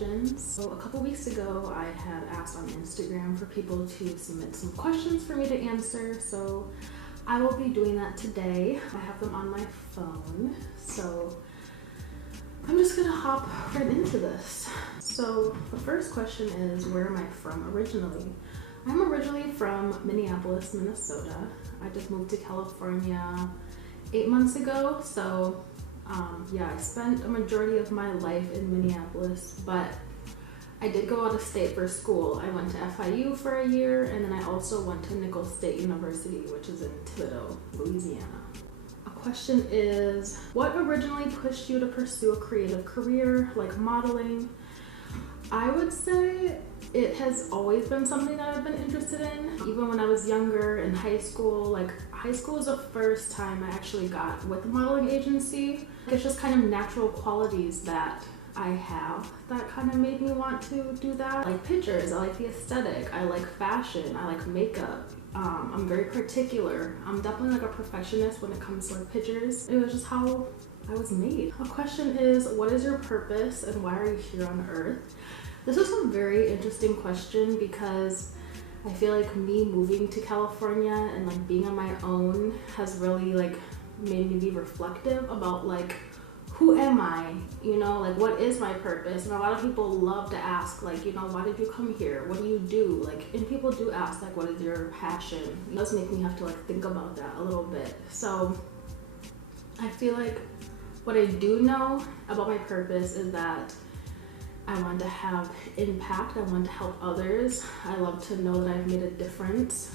questions. So a couple weeks ago, I had asked on Instagram for people to submit some questions for me to answer. So I will be doing that today. I have them on my phone. So I'm just gonna hop right into this. So the first question is, where am I from originally? I'm originally from Minneapolis, Minnesota. I just moved to California 8 months ago. So yeah, I spent a majority of my life in Minneapolis, but I did go out of state for school. I went to FIU for a year, and then I also went to Nicholls State University, which is in Thibodaux, Louisiana. A question is, what originally pushed you to pursue a creative career like modeling? I would say it has always been something that I've been interested in. Even when I was younger in high school, like high school was the first time I actually got with a modeling agency. It's just kind of natural qualities that I have that kind of made me want to do that. I like pictures, I like the aesthetic, I like fashion, I like makeup. I'm very particular. I'm definitely like a perfectionist when it comes to like pictures. It was just how I was made. A question is, what is your purpose and why are you here on earth? This is a very interesting question because I feel like me moving to California and like being on my own has really like made me be reflective about like, who am I? You know, like what is my purpose? And a lot of people love to ask like, you know, why did you come here? What do you do? Like, and people do ask like, what is your passion? It does make me have to like think about that a little bit. So I feel like what I do know about my purpose is that I want to have impact. I want to help others. I love to know that I've made a difference.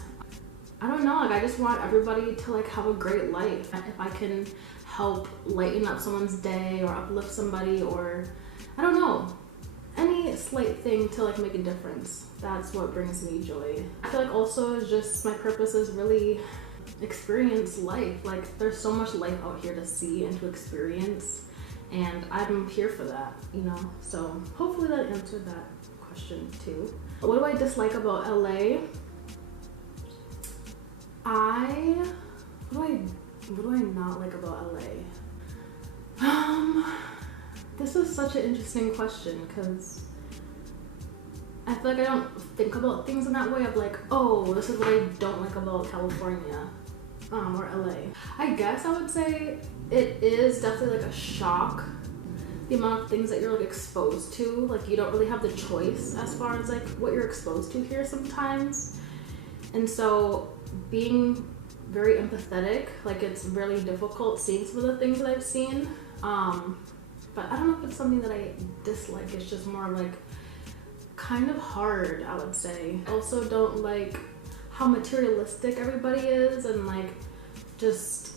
I don't know, like I just want everybody to like have a great life. If I can help lighten up someone's day or uplift somebody, or I don't know, any slight thing to like make a difference, that's what brings me joy. I feel like also just my purpose is really experience life. Like there's so much life out here to see and to experience, and I'm here for that, you know? So hopefully that answered that question too. What do I dislike about LA? What do I not like about LA? This is such an interesting question because I feel like I don't think about things in that way of like, oh, this is what I don't like about California or LA. I guess I would say it is definitely like a shock, the amount of things that you're like exposed to. Like you don't really have the choice as far as like what you're exposed to here sometimes. And so being very empathetic, like it's really difficult seeing some of the things that I've seen. But I don't know if it's something that I dislike. It's just more like kind of hard, I would say. I also don't like how materialistic everybody is, and like just,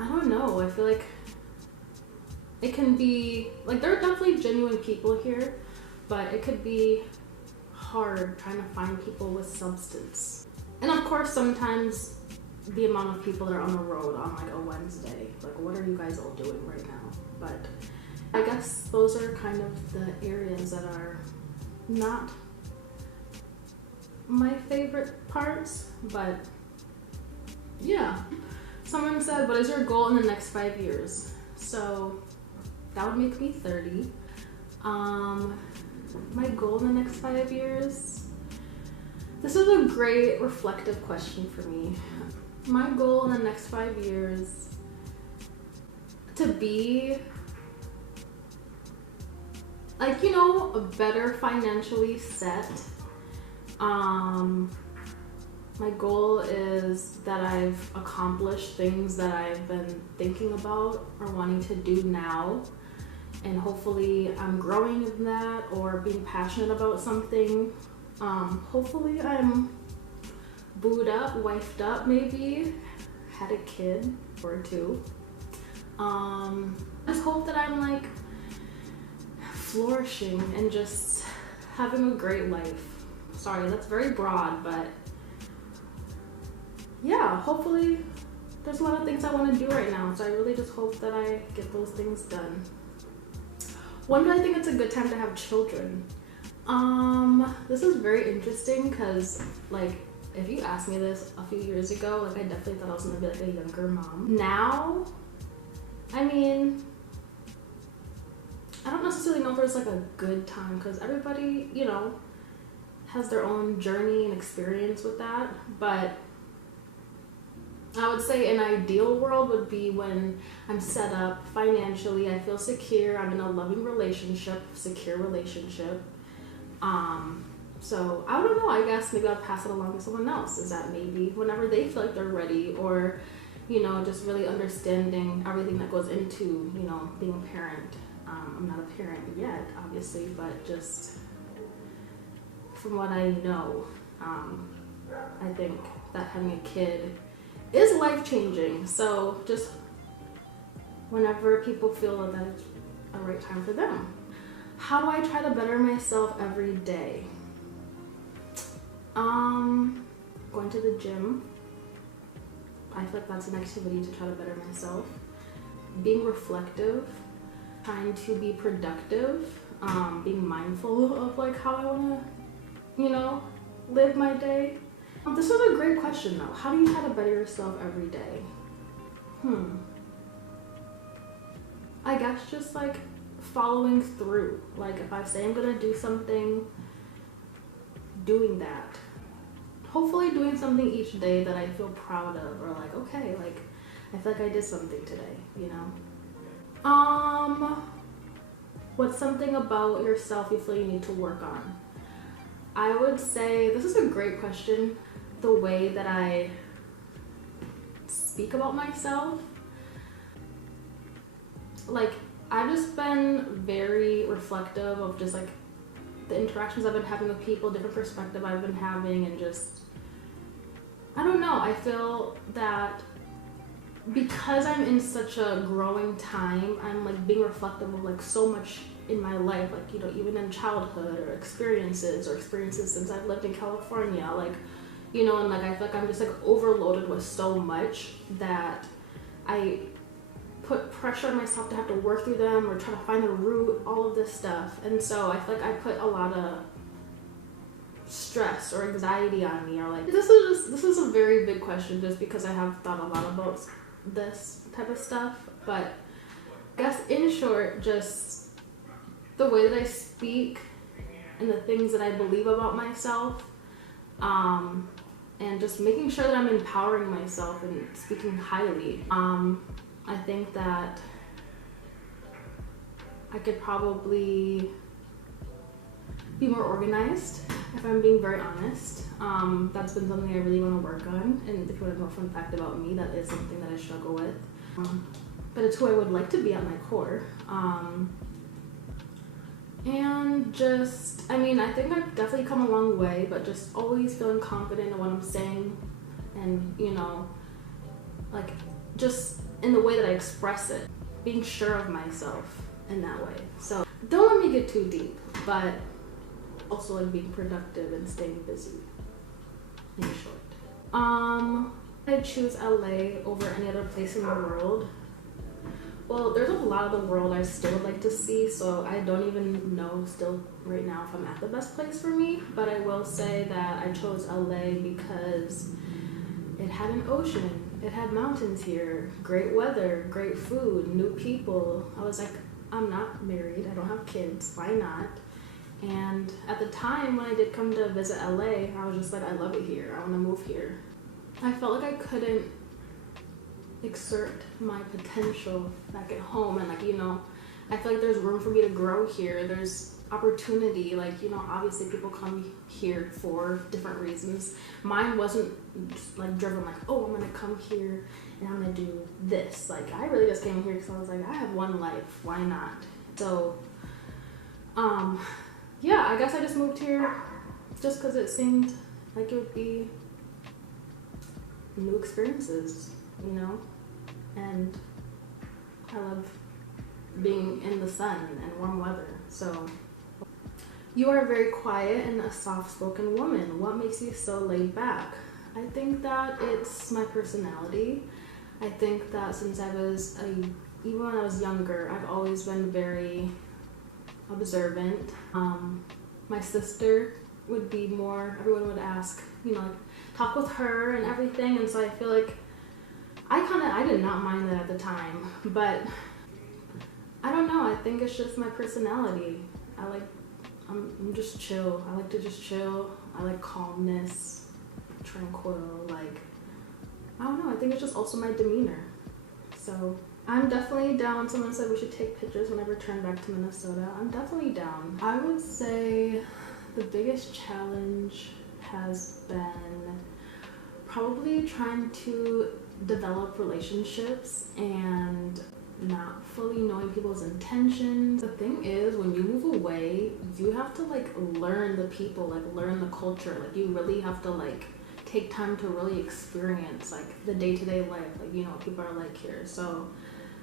I don't know, I feel like it can be, like there are definitely genuine people here, but it could be hard trying to find people with substance. And of course, sometimes the amount of people that are on the road on like a Wednesday, like what are you guys all doing right now? But I guess those are kind of the areas that are not my favorite parts, but yeah. Someone said, what is your goal in the next 5 years? So that would make me 30. My goal in the next 5 years, this is a great reflective question for me. My goal in the next 5 years, to be like, you know, better financially set. My goal is that I've accomplished things that I've been thinking about or wanting to do now, and hopefully I'm growing in that or being passionate about something. Hopefully I'm booed up, wifed up maybe, had a kid or two. I just hope that I'm like flourishing and just having a great life. Sorry, that's very broad, but yeah, hopefully there's a lot of things I want to do right now, so I really just hope that I get those things done. When do I think it's a good time to have children? This is very interesting because like if you asked me this a few years ago, like I definitely thought I was gonna be like a younger mom. Now, I mean, I don't necessarily know if there's like a good time because everybody, you know, has their own journey and experience with that. But I would say an ideal world would be when I'm set up financially, I feel secure, I'm in a loving relationship, secure relationship. So I don't know, I guess maybe I'll pass it along to someone else. Is that maybe whenever they feel like they're ready, or, you know, just really understanding everything that goes into, you know, being a parent. I'm not a parent yet, obviously, but just from what I know, I think that having a kid is life-changing. So just whenever people feel that it's a right time for them. How do I try to better myself every day? Going to the gym. I feel like that's an activity to try to better myself. Being reflective, trying to be productive, being mindful of like how I want to, you know, live my day. This was a great question though. How do you try to better yourself every day? I guess just like following through. Like if I say I'm gonna do something, doing that. Hopefully doing something each day that I feel proud of, or like, okay, like I feel like I did something today, you know? What's something about yourself you feel you need to work on? I would say, this is a great question, the way that I speak about myself. Like, I've just been very reflective of just like the interactions I've been having with people, different perspective I've been having, and just, I don't know, I feel that because I'm in such a growing time, I'm like being reflective of like so much in my life, like, you know, even in childhood or experiences since I've lived in California, like, you know, and like I feel like I'm just like overloaded with so much that I put pressure on myself to have to work through them or try to find the root, all of this stuff. And so I feel like I put a lot of stress or anxiety on me, or like, this is a very big question just because I have thought a lot about this type of stuff. But I guess in short, just the way that I speak and the things that I believe about myself, and just making sure that I'm empowering myself and speaking highly. I think that I could probably be more organized, if I'm being very honest. That's been something I really want to work on, and if you want to know a fun fact about me, that is something that I struggle with. But it's who I would like to be at my core. And just, I mean, I think I've definitely come a long way, but just always feeling confident in what I'm saying, and, you know, like, just in the way that I express it, being sure of myself in that way. So don't let me get too deep, but also like being productive and staying busy, in short. I'd choose LA over any other place in the world. Well, there's a lot of the world I still would like to see, so I don't even know still right now if I'm at the best place for me, but I will say that I chose LA because it had an ocean, it had mountains here, great weather, great food, new people. I was like, I'm not married, I don't have kids, why not? And at the time when I did come to visit LA, I was just like, I love it here, I want to move here. I felt like I couldn't exert my potential back at home, and like, you know, I feel like there's room for me to grow here, there's opportunity, like, you know, obviously people come here for different reasons. Mine wasn't just, like, driven like, oh, I'm gonna come here and I'm gonna do this. Like, I really just came here because I was like, I have one life, why not? So yeah, I guess I just moved here just because it seemed like it would be new experiences, you know, and I love being in the sun and warm weather. So, you are very quiet and a soft-spoken woman. What makes you so laid back? I think that it's my personality. I think that since even when I was younger, I've always been very observant. My sister would be more, everyone would ask, you know, like, talk with her and everything, and so I feel like I did not mind that at the time, but I don't know, I think it's just my personality. I'm just chill. I like to just chill. I like calmness, tranquil, like, I don't know, I think it's just also my demeanor. So I'm definitely down. Someone said we should take pictures when I return back to Minnesota. I'm definitely down. I would say the biggest challenge has been probably trying to develop relationships and not fully knowing people's intentions. The thing is, when you move away, you have to like learn the people, like learn the culture. Like you really have to like take time to really experience like the day-to-day life, like, you know, what people are like here. So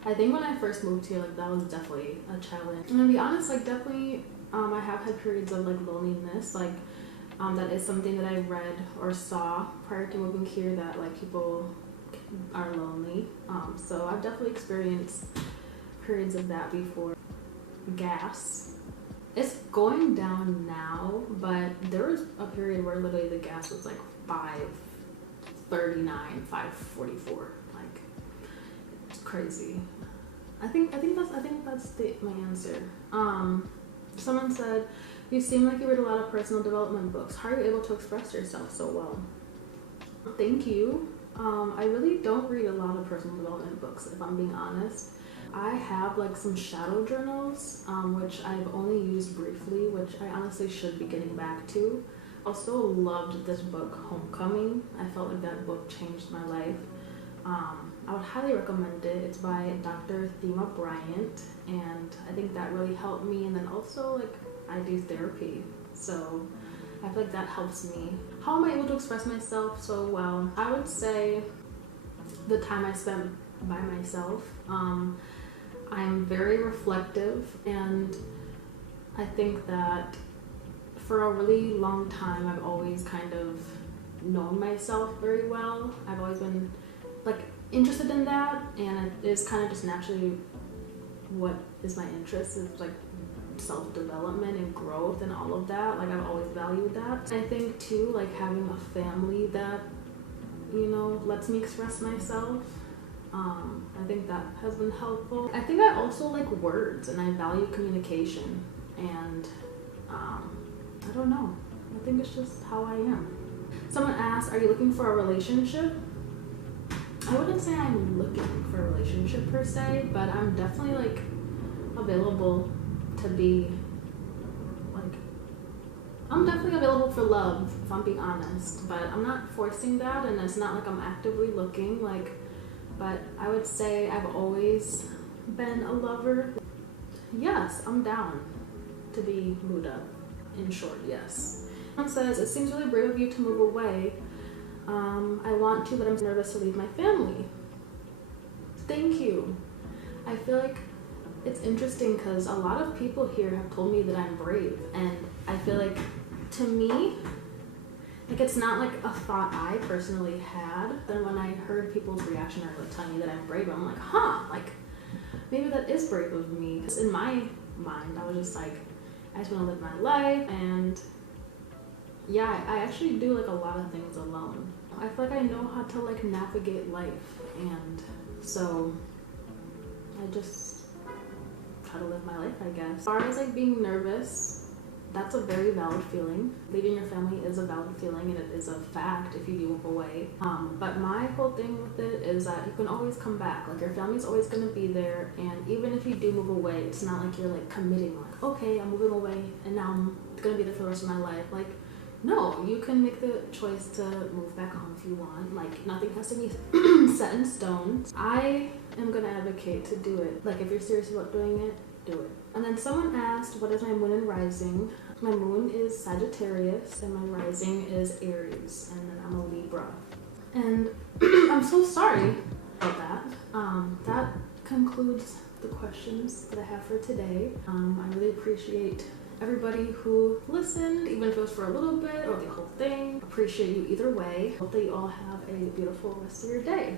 I think when I first moved here, like that was definitely a challenge. And to be honest, like definitely I have had periods of like loneliness, like that is something that I read or saw prior to moving here, that like people are lonely. So I've definitely experienced periods of that before. Gas. It's going down now, but there was a period where literally the gas was like $5.39, $5.44. Like, it's crazy. I think that's my answer. Someone said, "You seem like you read a lot of personal development books. How are you able to express yourself so well?" Thank you. I really don't read a lot of personal development books, if I'm being honest. I have like some shadow journals, which I've only used briefly, which I honestly should be getting back to. Also loved this book, Homecoming. I felt like that book changed my life. I would highly recommend it. It's by Dr. Thema Bryant, and I think that really helped me. And then also, like, I do therapy, so I feel like that helps me. How am I able to express myself so well? I would say the time I spent by myself. I'm very reflective, and I think that for a really long time I've always kind of known myself very well. I've always been like interested in that, and it is kind of just naturally what is my interest, is like self-development and growth and all of that. Like I've always valued that. I think too, like having a family that, you know, lets me express myself, I think that has been helpful. I think I also like words, and I value communication, and I don't know, I think it's just how I am. Someone asked, "Are you looking for a relationship?" I wouldn't say I'm looking for a relationship per se, but I'm definitely like available to be like, I'm definitely available for love, if I'm being honest, but I'm not forcing that, and it's not like I'm actively looking, like, but I would say I've always been a lover. Yes, I'm down to be moved up. In short, yes. Someone says, "It seems really brave of you to move away. I want to, but I'm nervous to leave my family." Thank you. I feel like it's interesting because a lot of people here have told me that I'm brave, and I feel like, to me, like it's not like a thought I personally had. Then when I heard people's reaction or like telling me that I'm brave, I'm like, huh, like maybe that is brave of me. Because in my mind, I was just like, I just want to live my life, and yeah, I actually do like a lot of things alone. I feel like I know how to like navigate life, and so I just try to live my life, I guess. As far as like being nervous, that's a very valid feeling. Leaving your family is a valid feeling, and it is a fact if you do move away. But my whole thing with it is that you can always come back. Like your family's always gonna be there, and even if you do move away, it's not like you're like committing, like, okay, I'm moving away and now I'm gonna be there for the rest of my life. Like, no, you can make the choice to move back home if you want. Like, nothing has to be set in stone. I am gonna advocate to do it. Like, if you're serious about doing it, do it. And then someone asked, what is my moon and rising? My moon is Sagittarius, and my rising is Aries, and then I'm a Libra. And I'm so sorry about that. That concludes the questions that I have for today. I really appreciate everybody who listened, even if it was for a little bit or the whole thing. Appreciate you either way. Hope that you all have a beautiful rest of your day.